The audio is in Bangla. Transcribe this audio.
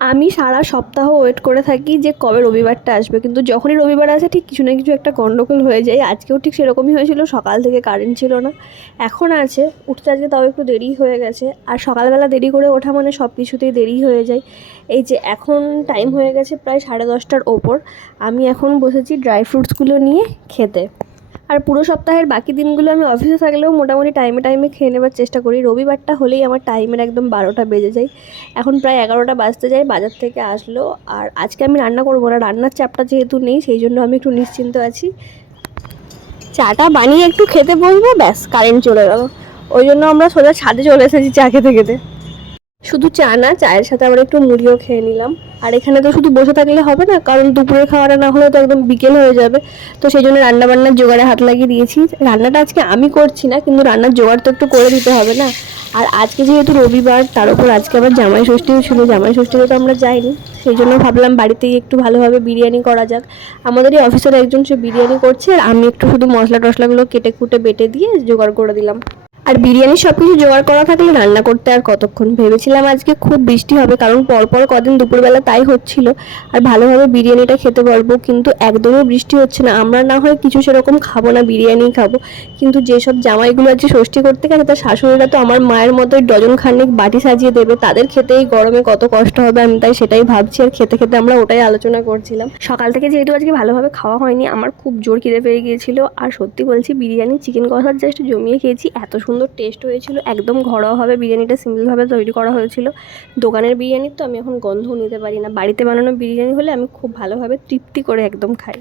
আমি সারা সপ্তাহ ওয়েট করে থাকি যে কবে রবিবারটা আসবে, কিন্তু যখনই রবিবার আসে ঠিক কিছু না কিছু একটা গন্ডগোল হয়ে যায়। আজকেও ঠিক সেরকমই হয়েছিল, সকাল থেকে কারেন্ট ছিল না, এখন আছে। উঠতে আজকে তাও একটু দেরি হয়ে গেছে, আর সকালবেলা দেরি করে ওঠা মানে সব কিছুতেই দেরি হয়ে যায়। এই যে এখন টাইম হয়ে গেছে প্রায় 10:30টার ওপর, আমি এখন বসেছি ড্রাই ফ্রুটসগুলো নিয়ে খেতে। আর পুরো সপ্তাহের বাকি দিনগুলো আমি অফিসে থাকলেও মোটামুটি টাইমে টাইমে খেয়ে নেবার চেষ্টা করি। রবিবারটা হলেই আমার টাইমের একদম 12টা বেজে যায়। এখন প্রায় 11টা বাজতে যায়, বাজার থেকে আসলো। আর আজকে আমি রান্না করবো না, রান্নার চাপটা যেহেতু নেই সেই জন্য আমি একটু নিশ্চিন্ত আছি। চাটা বানিয়ে একটু খেতে বসবো, ব্যাস কারেন্ট চলে গেল। ওই জন্য আমরা সোজা ছাদে চলে এসেছি চা খেতে খেতে। শুধু চা না, চায়ের সাথে আবার একটু মুড়িও খেয়ে নিলাম। আর এখানে তো শুধু বসে থাকলে হবে না, কারণ দুপুরের খাওয়াটা না হলে তো একদম বিকেল হয়ে যাবে। তো সেই জন্য রান্নাবান্নার জোগাড়ে হাত লাগিয়ে দিয়েছি। রান্নাটা আজকে আমি করছি না, কিন্তু রান্নার জোগাড় তো একটু করে দিতে হবে না। আর আজকে যেহেতু রবিবার, তার উপর আজকে আবার জামাই ষষ্ঠীও ছিল, জামাই ষষ্ঠীতে তো আমরা যাইনি। সেই জন্য ভাবলাম বাড়িতেই একটু ভালোভাবে বিরিয়ানি করা যাক। আমাদেরই অফিসের একজন সে বিরিয়ানি করছে, আর আমি একটু শুধু মশলা টশলাগুলো কেটে কুটে বেটে দিয়ে জোগাড় করে দিলাম। আর বিরিয়ানির সব কিছু জোগাড় করা থাকলে রান্না করতে আর কতক্ষণ। ভেবেছিলাম আজকে খুব বৃষ্টি হবে, কারণ পরপর কদিন দুপুরবেলা তাই হচ্ছিল, আর ভালোভাবে বিরিয়ানিটা খেতে পারবো। কিন্তু একদমই বৃষ্টি হচ্ছে না। আমরা না হয় কিছু সেরকম খাবো না, বিরিয়ানি খাবো, কিন্তু যেসব জামাইগুলো আছে ষষ্ঠী করতে গেছে তার শাশুড়িরা তো আমার মায়ের মতোই ডজন খানেক বাটি সাজিয়ে দেবে, তাদের খেতে এই গরমে কত কষ্ট হবে। আমি তাই সেটাই ভাবছি, আর খেতে খেতে আমরা ওটাই আলোচনা করছিলাম। সকাল থেকে যেহেতু আজকে ভালোভাবে খাওয়া হয়নি, আমার খুব জোর খিদে পেয়ে গিয়েছিল। আর সত্যি বলছি, বিরিয়ানি চিকেন কষার জাস্ট জমিয়ে খেয়েছি, এত সুন্দর টেস্ট হয়েছিল। একদম ঘরোয়াভাবে বিরিয়ানিটা সিম্পলভাবে তৈরি করা হয়েছিল। দোকানের বিরিয়ানির তো আমি এখন গন্ধও নিতে পারি না, বাড়িতে বানানো বিরিয়ানি হলে আমি খুব ভালোভাবে তৃপ্তি করে একদম খাই।